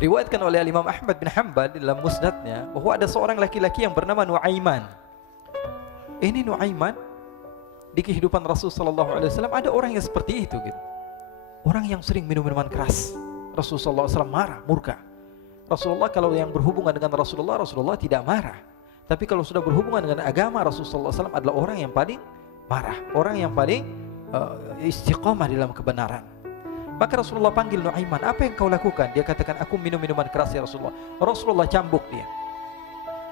Diriwayatkan oleh Imam Ahmad bin Hanbal dalam musnadnya bahwa ada seorang laki-laki yang bernama Nuaiman. Ini Nuaiman di kehidupan Rasul sallallahu alaihi wasallam ada orang yang seperti itu gitu. Orang yang sering minum minuman keras. Rasulullah SAW marah, murka. Rasulullah kalau yang berhubungan dengan Rasulullah tidak marah. Tapi kalau sudah berhubungan dengan agama, Rasulullah SAW adalah orang yang paling marah, orang yang paling istiqamah dalam kebenaran. Maka Rasulullah panggil Nuaiman, apa yang kau lakukan? Dia katakan, aku minum minuman keras ya Rasulullah. Rasulullah cambuk dia.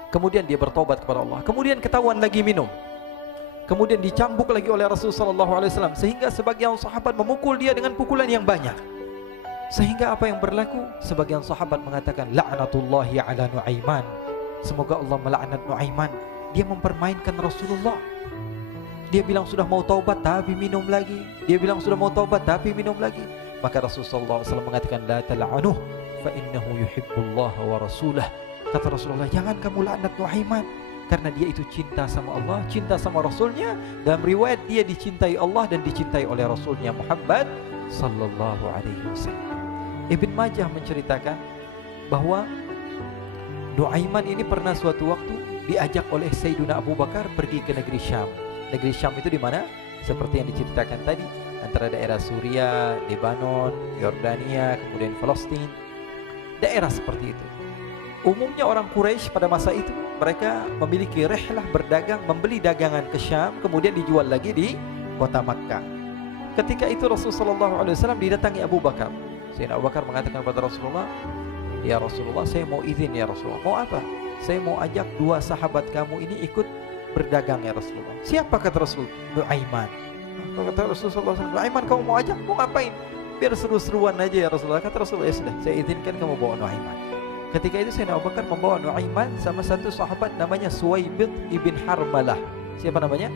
Kemudian dia bertobat kepada Allah. Kemudian ketahuan lagi minum. Kemudian dicambuk lagi oleh Rasulullah SAW, sehingga sebagian sahabat memukul dia dengan pukulan yang banyak. Sehingga apa yang berlaku? Sebagian sahabat mengatakan, la'natullahi ala Nuaiman. Semoga Allah melaknat Nuaiman. Dia mempermainkan Rasulullah. Dia bilang sudah mau taubat tapi minum lagi. Dia bilang sudah mau taubat tapi minum lagi. Maka Rasulullah SAW mengatakan, la tal'anuh fa innahu yuhibbullah wa rasulah. Kata Rasulullah, jangan kamu laknat Nuaiman, karena dia itu cinta sama Allah, cinta sama Rasulnya. Dalam riwayat dia dicintai Allah dan dicintai oleh Rasulnya Muhammad sallallahu alaihi wasallam. Ibn Majah menceritakan bahwa Nuaiman ini pernah suatu waktu diajak oleh Sayyidina Abu Bakar pergi ke negeri Syam. Negeri Syam itu di mana? Seperti yang diceritakan tadi, antara daerah Suriah, Lebanon, Yordania, kemudian Palestina. Daerah seperti itu. Umumnya orang Quraisy pada masa itu mereka memiliki rihlah berdagang, membeli dagangan ke Syam, kemudian dijual lagi di kota Makkah. Ketika itu Rasulullah SAW didatangi Abu Bakar. Sayyidina Abu Bakar mengatakan kepada Rasulullah, ya Rasulullah, saya mau izin ya Rasulullah. Mau apa? Saya mau ajak dua sahabat kamu ini ikut berdagang ya Rasulullah. Siapa kata Rasul? Nuaiman. Kata Rasulullah SAW, Nuaiman kamu mau ajak? Mau ngapain? Biar seru-seruan aja ya Rasulullah. Kata Rasulullah, ya sudah, saya izinkan kamu bawa Nuaiman. Ketika itu Sayyidina Abu Bakar membawa Nuaiman sama satu sahabat namanya Suwaibid ibn Harmalah. Siapa namanya?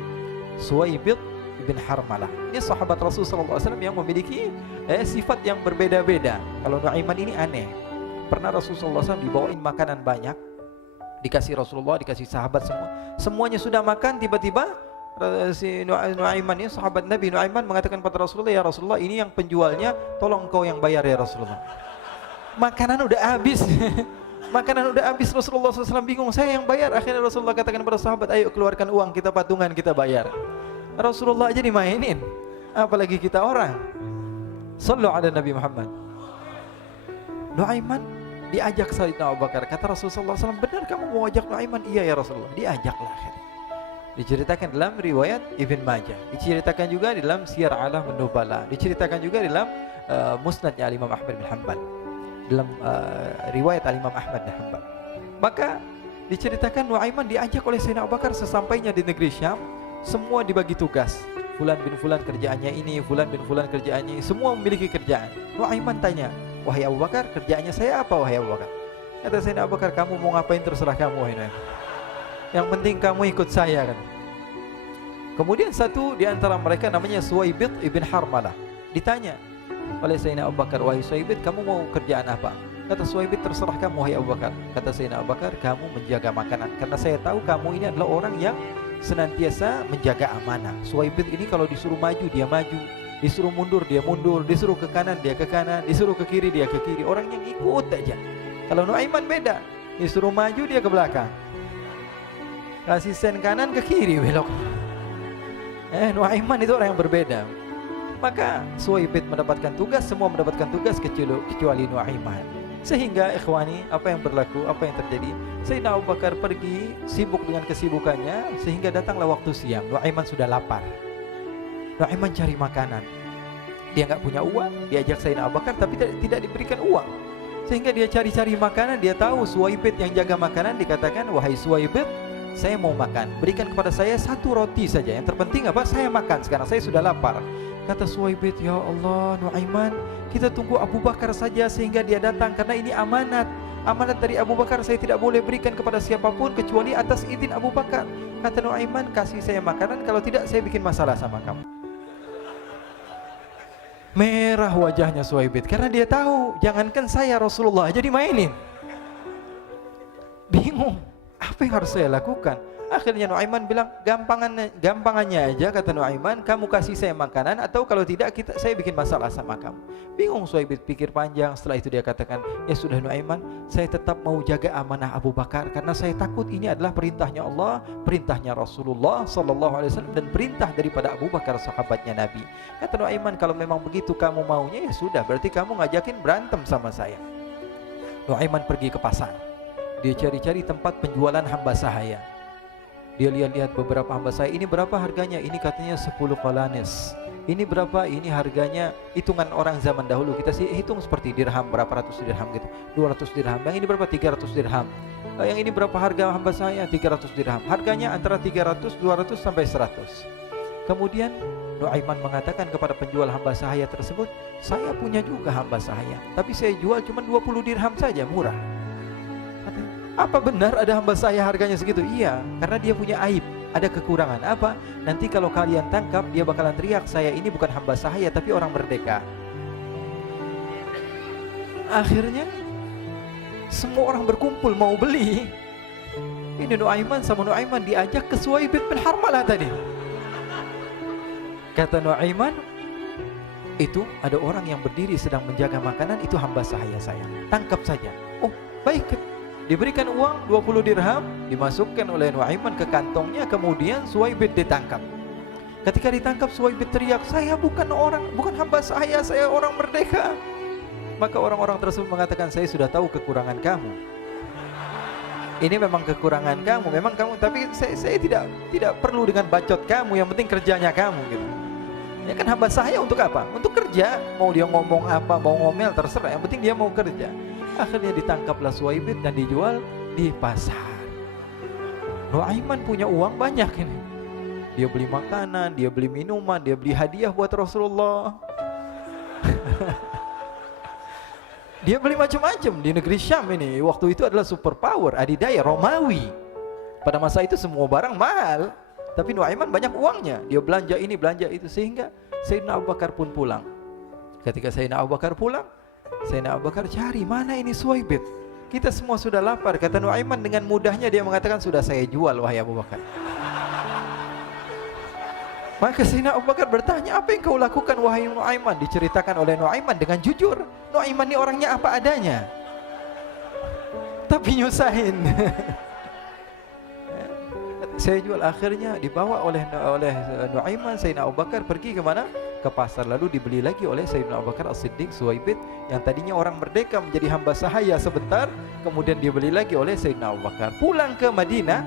Suwaibid ibn Harmalah. Ini sahabat Rasulullah SAW yang memiliki sifat yang berbeda-beda. Kalau Nuaiman ini aneh. Pernah Rasulullah SAW dibawain makanan banyak, dikasih Rasulullah, dikasih sahabat semua. Semuanya sudah makan, tiba-tiba si Nuaiman ini, sahabat Nabi Nuaiman mengatakan kepada Rasulullah, ya Rasulullah, ini yang penjualnya, tolong kau yang bayar ya Rasulullah. Makanan udah habis. Makanan udah habis, Rasulullah SAW bingung, saya yang bayar. Akhirnya Rasulullah katakan kepada sahabat, ayo keluarkan uang, kita patungan, kita bayar. Rasulullah aja dimainin, apalagi kita orang. Sallu ala Nabi Muhammad. Nuaiman diajak Sayyidina Abu Bakar. Kata Rasulullah SAW, benar kamu mau ajak Nuaiman? Iya ya Rasulullah. Diajaklah akhirnya. Diceritakan dalam riwayat Ibn Majah, diceritakan juga dalam Siyar A'lam An-Nubala, diceritakan juga dalam musnadnya Imam Ahmad bin Hanbal, dalam riwayat Imam Ahmad bin Hanbal. Maka diceritakan Nuaiman diajak oleh Sayyidina Abu Bakar. Sesampainya di negeri Syam, semua dibagi tugas. Fulan bin Fulan kerjaannya ini, Fulan bin Fulan kerjaannya ini, semua memiliki kerjaan. Nuaiman tanya, wahai Abu Bakar, kerjaannya saya apa wahai Abu Bakar? Kata Sayyidina Abu Bakar, kamu mau ngapain terserah kamu wahai Nuaiman. Yang penting kamu ikut saya kan. Kemudian satu di antara mereka namanya Suwaibid ibn Harmalah. Ditanya oleh Sayyidina Abu Bakar, wahai Suwaibid, kamu mau kerjaan apa? Kata Suwaibid, terserah kamu wahai Abu Bakar. Kata Sayyidina Abu Bakar, kamu menjaga makanan, karena saya tahu kamu ini adalah orang yang senantiasa menjaga amanah. Suwaibid ini kalau disuruh maju dia maju, disuruh mundur dia mundur, disuruh ke kanan dia ke kanan, disuruh ke kiri dia ke kiri. Orang yang ikut aja. Kalau Nuaiman beda, disuruh maju dia ke belakang, kasih sen kanan ke kiri belok. Nuaiman itu orang yang berbeda. Maka Suwaibid mendapatkan tugas, semua mendapatkan tugas kecuali Nuaiman. Sehingga ikhwani, apa yang berlaku, apa yang terjadi? Sayyidina Abu Bakar pergi sibuk dengan kesibukannya, sehingga datanglah waktu siang. Nuaiman sudah lapar. Nuaiman cari makanan. Dia nggak punya uang, diajak Sayyidina Abu Bakar tapi tidak diberikan uang. Sehingga dia cari-cari makanan. Dia tahu Suwaibid yang jaga makanan, dikatakan, wahai Suwaibid, saya mau makan, berikan kepada saya satu roti saja. Yang terpenting apa? Saya makan sekarang, saya sudah lapar. Kata Suwaibid, ya Allah Nuaiman, kita tunggu Abu Bakar saja sehingga dia datang, karena ini amanat. Amanat dari Abu Bakar, saya tidak boleh berikan kepada siapapun kecuali atas izin Abu Bakar. Kata Nuaiman, kasih saya makanan, kalau tidak saya bikin masalah sama kamu. Merah wajahnya Suwaibid, karena dia tahu, jangankan saya, Rasulullah aja dimainin. Bingung, apa yang harus saya lakukan? Akhirnya Nuaiman bilang, gampangannya aja, kata Nuaiman, kamu kasih saya makanan atau kalau tidak saya bikin masalah sama kamu. Bingung Suhaib pikir panjang. Setelah itu dia katakan, ya sudah Nuaiman, saya tetap mau jaga amanah Abu Bakar karena saya takut ini adalah perintahnya Allah, perintahnya Rasulullah sallallahu alaihi wasallam dan perintah daripada Abu Bakar sahabatnya Nabi. Kata Nuaiman, kalau memang begitu kamu maunya, ya sudah, berarti kamu ngajakin berantem sama saya. Nuaiman pergi ke pasar. Dia cari-cari tempat penjualan hamba sahaya. Dia lihat-lihat beberapa hamba sahaya. Ini berapa harganya? Ini katanya 10 qalanis. Ini berapa? Ini harganya hitungan orang zaman dahulu. Kita sih hitung seperti dirham, berapa ratus dirham gitu. 200 dirham. Yang ini berapa? 300 dirham. Yang ini berapa harga hamba sahaya? 300 dirham. Harganya antara 300, 200 sampai 100. Kemudian Nuaiman mengatakan kepada penjual hamba sahaya tersebut, saya punya juga hamba sahaya, tapi saya jual cuma 20 dirham saja, murah. Apa benar ada hamba saya harganya segitu? Iya, karena dia punya aib, ada kekurangan. Apa? Nanti kalau kalian tangkap, dia bakalan teriak, saya ini bukan hamba sahaya tapi orang merdeka. Akhirnya semua orang berkumpul mau beli. Ini Nuaiman sama Nuaiman diajak ke Suhaib bin Harmalah tadi. Kata Nuaiman, itu ada orang yang berdiri sedang menjaga makanan, itu hamba sahaya saya, tangkap saja. Oh baik. Diberikan uang 20 dirham, dimasukkan oleh Nuaiman ke kantongnya, kemudian Suhaib ditangkap. Ketika ditangkap, Suhaib teriak, saya bukan hamba saya orang merdeka. Maka orang-orang tersebut mengatakan, saya sudah tahu kekurangan kamu. Ini memang kekurangan kamu, memang kamu, tapi saya tidak perlu dengan bacot kamu, yang penting kerjanya kamu gitu. Ya kan hamba saya untuk apa? Untuk kerja. Mau dia ngomong apa, mau ngomel terserah, yang penting dia mau kerja. Akhirnya ditangkaplah Suhaib dan dijual di pasar. Nuaiman punya uang banyak ini. Dia beli makanan, dia beli minuman, dia beli hadiah buat Rasulullah. Dia beli macam-macam di negeri Syam ini. Waktu itu adalah superpower, adidaya Romawi. Pada masa itu semua barang mahal, tapi Nuaiman banyak uangnya. Dia belanja ini, belanja itu, sehingga Sayyidina Abu Bakar pun pulang. Ketika Sayyidina Abu Bakar pulang, Sayyidina Abu Bakar cari, mana ini Suhaib? Kita semua sudah lapar. Kata Nuaiman dengan mudahnya dia mengatakan, sudah saya jual wahai Abu Bakar. Maka Sayyidina Abu Bakar bertanya, apa yang kau lakukan wahai Nuaiman? Diceritakan oleh Nuaiman dengan jujur. Nuaiman ini orangnya apa adanya, tapi nyusahin. Saya jual. Akhirnya dibawa oleh Nuaiman, Sayyidina Abu Bakar pergi ke mana? Ke pasar. Lalu dibeli lagi oleh Sayyidina Abu Bakar As-Siddiq Suhaib yang tadinya orang merdeka menjadi hamba sahaya sebentar, kemudian dibeli lagi oleh Sayyidina Abu Bakar. Pulang ke Madinah,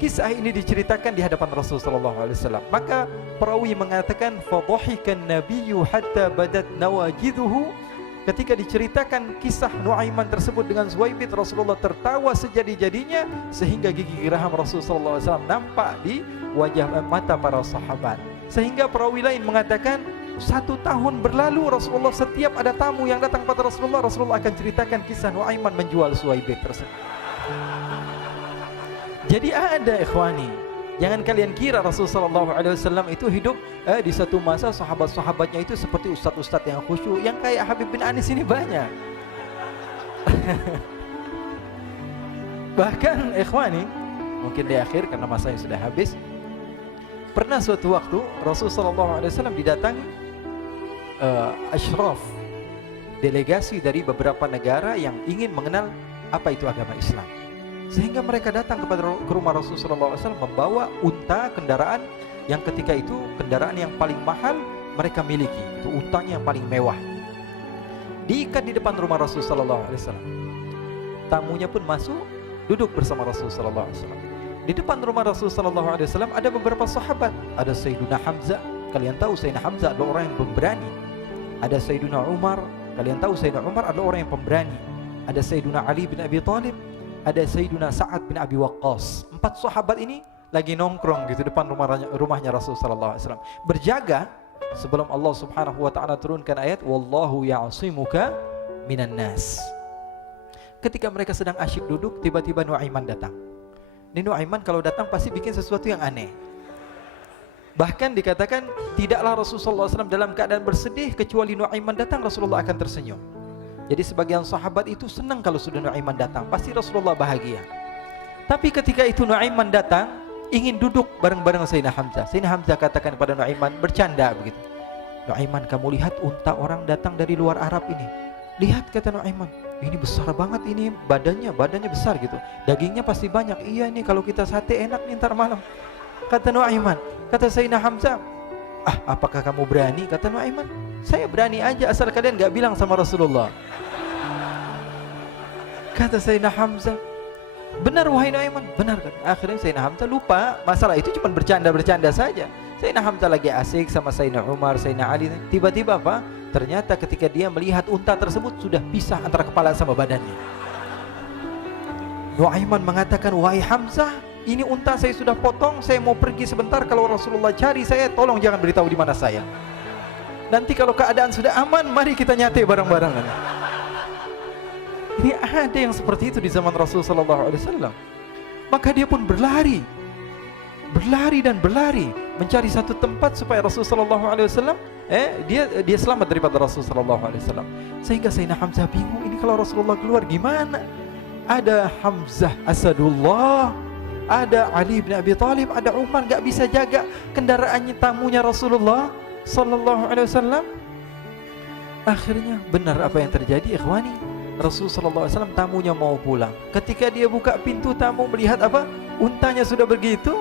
kisah ini diceritakan di hadapan Rasulullah SAW. Maka perawi mengatakan, fadhahikan nabiyyu hatta badat nawajiduhu. Ketika diceritakan kisah Nuaiman tersebut dengan Suhaib, Rasulullah tertawa sejadi-jadinya sehingga gigi geraham Rasulullah SAW nampak di wajah mata para sahabat. Sehingga perawi lain mengatakan 1 tahun berlalu Rasulullah, setiap ada tamu yang datang pada Rasulullah, Rasulullah akan ceritakan kisah Nuaiman menjual Suhaib tersebut. Jadi ada ikhwani, jangan kalian kira Rasulullah SAW itu hidup di satu masa sahabat-sahabatnya itu seperti ustadz-ustadz yang khusyuk, yang kayak Habib bin Anis ini banyak. Bahkan ikhwani, mungkin di akhir karena masanya sudah habis, pernah suatu waktu Rasulullah SAW didatangi asyraf, delegasi dari beberapa negara yang ingin mengenal apa itu agama Islam. Sehingga mereka datang ke rumah Rasulullah SAW membawa unta, kendaraan yang ketika itu kendaraan yang paling mahal mereka miliki, itu untanya yang paling mewah. Diikat di depan rumah Rasulullah SAW. Tamunya pun masuk, duduk bersama Rasulullah SAW. Di depan rumah Rasulullah SAW ada beberapa sahabat. Ada Sayyiduna Hamzah, kalian tahu Sayyidina Hamzah adalah orang yang pemberani. Ada Sayyiduna Umar, kalian tahu Sayyidina Umar adalah orang yang pemberani. Ada Sayyiduna Ali bin Abi Thalib, ada Sayyiduna Sa'ad bin Abi Waqqas. 4 sahabat ini lagi nongkrong gitu depan rumahnya Rasulullah SAW, berjaga sebelum Allah Subhanahu wa taala turunkan ayat wallahu ya'simuka minan nas. Ketika mereka sedang asyik duduk, tiba-tiba Nuaiman datang. Ini Nuaiman kalau datang pasti bikin sesuatu yang aneh. Bahkan dikatakan tidaklah Rasulullah SAW dalam keadaan bersedih, kecuali Nuaiman datang Rasulullah akan tersenyum. Jadi sebagian sahabat itu senang kalau sudah Nuaiman datang, pasti Rasulullah bahagia. Tapi ketika itu Nuaiman datang, ingin duduk bareng-bareng Sayyidina Hamzah. Sayyidina Hamzah katakan kepada Nuaiman, bercanda begitu. Nuaiman, kamu lihat unta orang datang dari luar Arab ini. Lihat, kata Nuaiman, ini besar banget ini, badannya besar gitu. Dagingnya pasti banyak. Iya nih, kalau kita sate enak nih ntar malam. Kata Nuaiman. Kata Sayyidina Hamzah, apakah kamu berani? Kata Nuaiman, saya berani aja asal kalian gak bilang sama Rasulullah. Kata Sayyidina Hamzah, benar wahai Nuaiman, benar kan? Akhirnya Sayyidina Hamzah lupa masalah itu, cuma bercanda-bercanda saja. Sayyidina Hamzah lagi asik sama Sayyidina Umar, Sayyidina Ali. Tiba-tiba apa? Ternyata ketika dia melihat unta tersebut sudah pisah antara kepala sama badannya. Nuaiman mengatakan, wahai Hamzah, ini unta saya sudah potong, saya mau pergi sebentar. Kalau Rasulullah cari saya, tolong jangan beritahu di mana saya. Nanti kalau keadaan sudah aman, mari kita nyate bareng-bareng. Ini ada yang seperti itu di zaman Rasulullah SAW. Maka dia pun berlari dan berlari mencari satu tempat supaya Rasulullah SAW dia selamat daripada Rasulullah SAW. Sehingga Sayyidina Hamzah bingung, ini kalau Rasulullah keluar gimana? Ada Hamzah Asadullah, ada Ali bin Abi Thalib, ada Umar, gak bisa jaga kendaraannya, tamunya Rasulullah sallallahu alaihi wasallam. Akhirnya benar apa yang terjadi, ikhwani. Rasul sallallahu alaihi wasallam tamunya mau pulang. Ketika dia buka pintu tamu melihat apa? Untanya sudah begitu.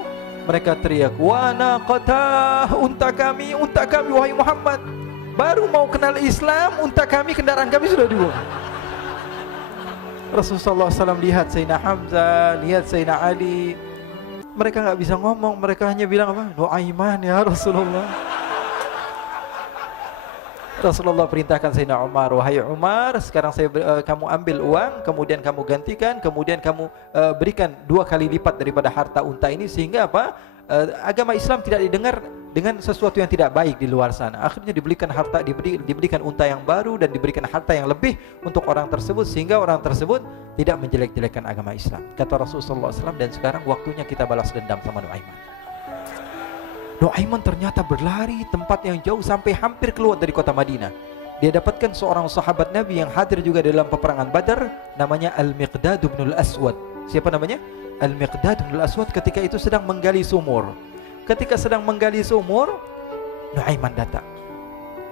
Mereka teriak, "Wa naqatah, unta kami wahai Muhammad. Baru mau kenal Islam, unta kami, kendaraan kami sudah dibuang." Rasulullah SAW lihat Sayyidina Hamzah, lihat Sayyidina Ali. Mereka nggak bisa ngomong, mereka hanya bilang apa? Nuaiman ya Rasulullah. Rasulullah perintahkan Sayyidina Umar, wahai Umar, sekarang kamu ambil uang, kemudian kamu gantikan, kemudian kamu berikan 2 kali lipat daripada harta unta ini, sehingga apa? Agama Islam tidak didengar dengan sesuatu yang tidak baik di luar sana. Akhirnya diberikan harta, diberikan unta yang baru dan diberikan harta yang lebih untuk orang tersebut, sehingga orang tersebut tidak menjelek-jelekan agama Islam. Kata Rasulullah SAW, dan sekarang waktunya kita balas dendam sama Nuaiman. Nuaiman ternyata berlari tempat yang jauh sampai hampir keluar dari kota Madinah. Dia dapatkan seorang sahabat Nabi yang hadir juga dalam peperangan Badar, namanya Al-Miqdad bin Al-Aswad. Siapa namanya? Al-Miqdad bin Al-Aswad ketika itu sedang menggali sumur. Ketika sedang menggali sumur, Nuaiman datang.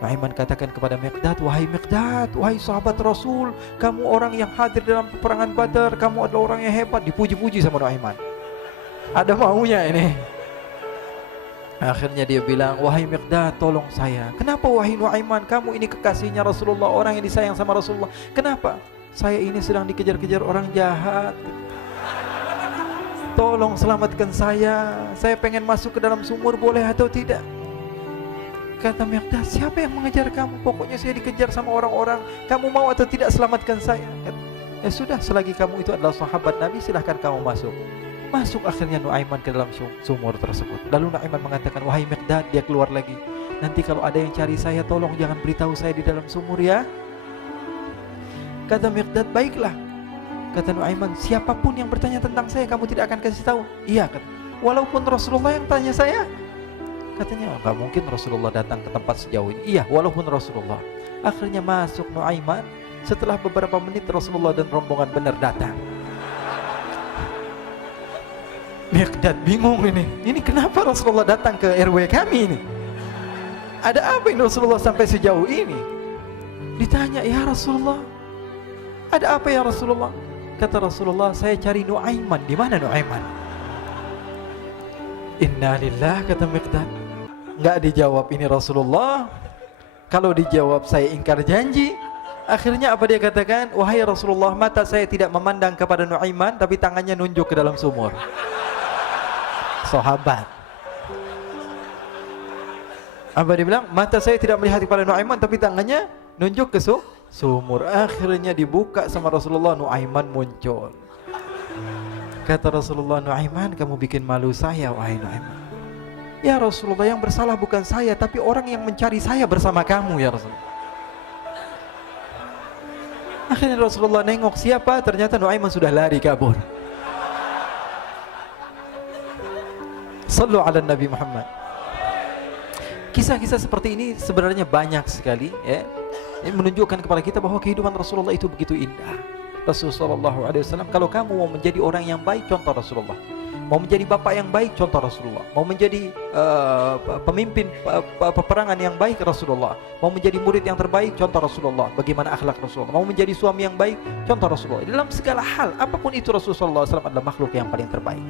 Nuaiman katakan kepada Miqdad, wahai Miqdad, wahai sahabat Rasul, kamu orang yang hadir dalam peperangan Badar, kamu adalah orang yang hebat. Dipuji-puji sama Nuaiman. Ada maunya ini. Akhirnya dia bilang, wahai Miqdad, tolong saya. Kenapa wahai Nuaiman, kamu ini kekasihnya Rasulullah, orang yang disayang sama Rasulullah. Kenapa? Saya ini sedang dikejar-kejar orang jahat. Tolong selamatkan saya pengen masuk ke dalam sumur, boleh atau tidak? Kata Miqdad, siapa yang mengejar kamu? Pokoknya saya dikejar sama orang-orang. Kamu mau atau tidak selamatkan saya? Ya sudah, selagi kamu itu adalah sahabat Nabi, silahkan kamu masuk. Masuk akhirnya Nuaiman ke dalam sumur tersebut. Lalu Nuaiman mengatakan, wahai Miqdad, dia keluar lagi. Nanti kalau ada yang cari saya, tolong jangan beritahu saya di dalam sumur ya. Kata Miqdad, baiklah. Kata Nuaiman, siapapun yang bertanya tentang saya, kamu tidak akan kasih tahu? Iya, kata. Walaupun Rasulullah yang tanya saya? Katanya, enggak mungkin Rasulullah datang ke tempat sejauh ini. Iya, walaupun Rasulullah. Akhirnya masuk Nuaiman. Setelah beberapa menit Rasulullah dan rombongan benar datang. Miqdad bingung ini. Ini kenapa Rasulullah datang ke RW kami ini? Ada apa ini Rasulullah sampai sejauh ini? Ditanya, ya Rasulullah, ada apa ya Rasulullah? Kata Rasulullah, saya cari Nuaiman. Di mana Nuaiman? Innalillah, kata Miqdad. Enggak dijawab ini Rasulullah. Kalau dijawab saya ingkar janji. Akhirnya apa dia katakan? Wahai Rasulullah, mata saya tidak memandang kepada Nuaiman, tapi tangannya nunjuk ke dalam sumur. Sahabat. Apa dia bilang? Mata saya tidak melihat kepada Nuaiman, tapi tangannya nunjuk ke sumur. Akhirnya dibuka sama Rasulullah, Nuaiman muncul. Kata Rasulullah, Nuaiman, kamu bikin malu saya, wahai Nuaiman. Ya Rasulullah, yang bersalah bukan saya, tapi orang yang mencari saya bersama kamu ya Rasulullah. Akhirnya Rasulullah nengok, siapa? Ternyata Nuaiman sudah lari kabur. Sallu ala Nabi Muhammad. Kisah-kisah seperti ini sebenarnya banyak sekali ya. Ini menunjukkan kepada kita bahwa kehidupan Rasulullah itu begitu indah. Rasulullah SAW, kalau kamu mau menjadi orang yang baik, contoh Rasulullah. Mau menjadi bapak yang baik, contoh Rasulullah. Mau menjadi pemimpin peperangan yang baik, Rasulullah. Mau menjadi murid yang terbaik, contoh Rasulullah. Bagaimana akhlak Rasulullah. Mau menjadi suami yang baik, contoh Rasulullah. Dalam segala hal, apapun itu, Rasulullah SAW adalah makhluk yang paling terbaik.